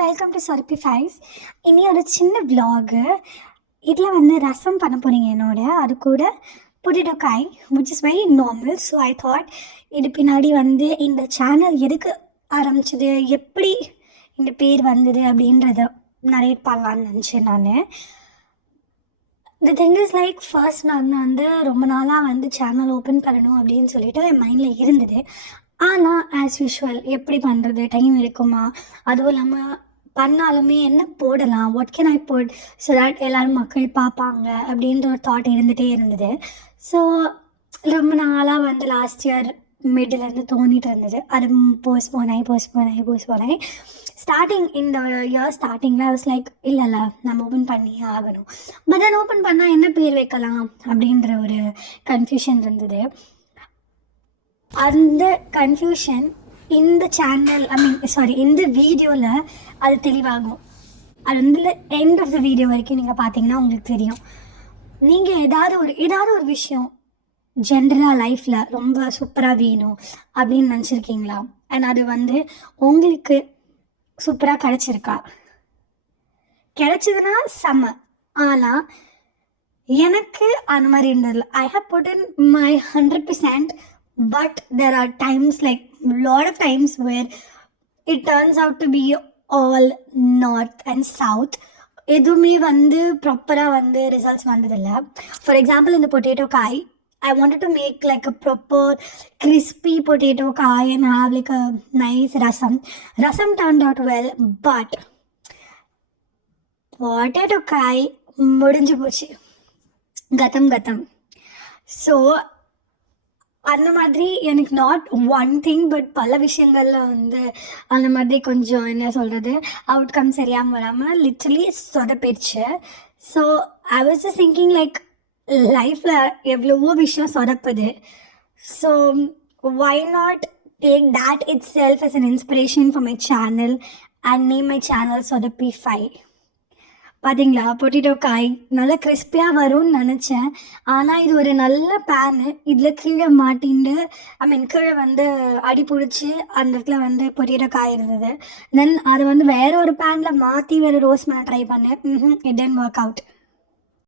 Welcome to சொரப்பி Faiz. இனி ஒரு சின்ன விலாகு. இதில் வந்து ரசம் பண்ண போகிறீங்க என்னோட. அது கூட பொட்டேட்டோ காய் which is very normal. So I thought இது பின்னாடி வந்து இந்த சேனல் எதுக்கு ஆரம்பிச்சது, எப்படி இந்த பேர் வந்தது அப்படின்றத நரேட் பண்ணலான்னு நினச்சேன் நான். The thing is like first நான் வந்து ரொம்ப நாளாக வந்து சேனல் ஓப்பன் பண்ணணும் அப்படின்னு சொல்லிட்டு என் மைண்டில் இருந்தது. ஆனால் ஆஸ் யூஷுவல் எப்படி பண்ணுறது, டைம் இருக்குமா, அதுவும் இல்லாமல் பண்ணாலுமே என்ன போடலாம், what can I boat so that எல்லோரும் மக்கள் பார்ப்பாங்க அப்படின்ற ஒரு தாட் இருந்துகிட்டே இருந்தது. ஸோ ரொம்ப நாளாக வந்து லாஸ்ட் இயர் மிடிலேருந்து தோணிட்டு இருந்தது. அது போஸ்ட்போன் ஸ்டார்டிங் இந்த இயர் ஸ்டார்டிங்கில் வாஸ் லைக் இல்லை நம்ம ஓப்பன் பண்ணியே ஆகணும். பட் தென் ஓப்பன் பண்ணால் என்ன பேர் வைக்கலாம் அப்படின்ற ஒரு கன்ஃபியூஷன் இருந்தது. அந்த கன்ஃபியூஷன் இந்த சேனல் இந்த வீடியோவில் அது தெளிவாகும். அது வந்து எண்ட் ஆஃப் த வீடியோ வரைக்கும் நீங்கள் பார்த்தீங்கன்னா உங்களுக்கு தெரியும். நீங்கள் ஏதாவது ஒரு விஷயம் ஜென்ரலாக லைஃப்பில் ரொம்ப சூப்பராக வேணும் அப்படின்னு நினச்சிருக்கீங்களா? அண்ட் அது வந்து உங்களுக்கு சூப்பராக கிடச்சிருக்கா? கிடச்சிதுன்னா செம்ம. ஆனால் எனக்கு அந்த மாதிரி இருந்ததில்ல. I have put in my 100%. But there are times, like lot of times, where it turns out to be all north and south. எதுவுமே வந்து ப்ராப்பராக வந்து ரிசல்ட்ஸ் வந்ததில்ல. ஃபார் எக்ஸாம்பிள் இந்த பொட்டேட்டோ காய், I wanted to make like a proper crispy potato kai and have like a nice rasam. Rasam turned out well, but potato kai முடிஞ்சு போச்சு, கதம். ஸோ அந்த மாதிரி எனக்கு நாட் ஒன் திங் பட் பல விஷயங்களில் வந்து அந்த மாதிரி கொஞ்சம் என்ன சொல்கிறது, அவுட்கம் சரியாமல் வராமல் லிட்ரலி சொதப்பிடுச்சு. So I was just thinking like லைஃப்பில் எவ்வளவோ விஷயம் சொதப்புது. So why not take that itself as an inspiration for my channel and name my channel சொதப்பி 5. பார்த்தீங்களா, பொட்டேட்டோ காய் நல்லா கிறிஸ்பியாக வரும்னு நினச்சேன். ஆனால் இது ஒரு நல்ல பேனு. இதில் கீழே மாட்டின்ட்டு கீழே வந்து அடி பிடிச்சி அந்த இடத்துல வந்து பொட்டேட்டோ காய் இருந்தது. தென் அதை வந்து வேறு ஒரு பேனில் மாற்றி வேறு ரோஸ்ட் பண்ண ட்ரை பண்ணேன். It didn't work out.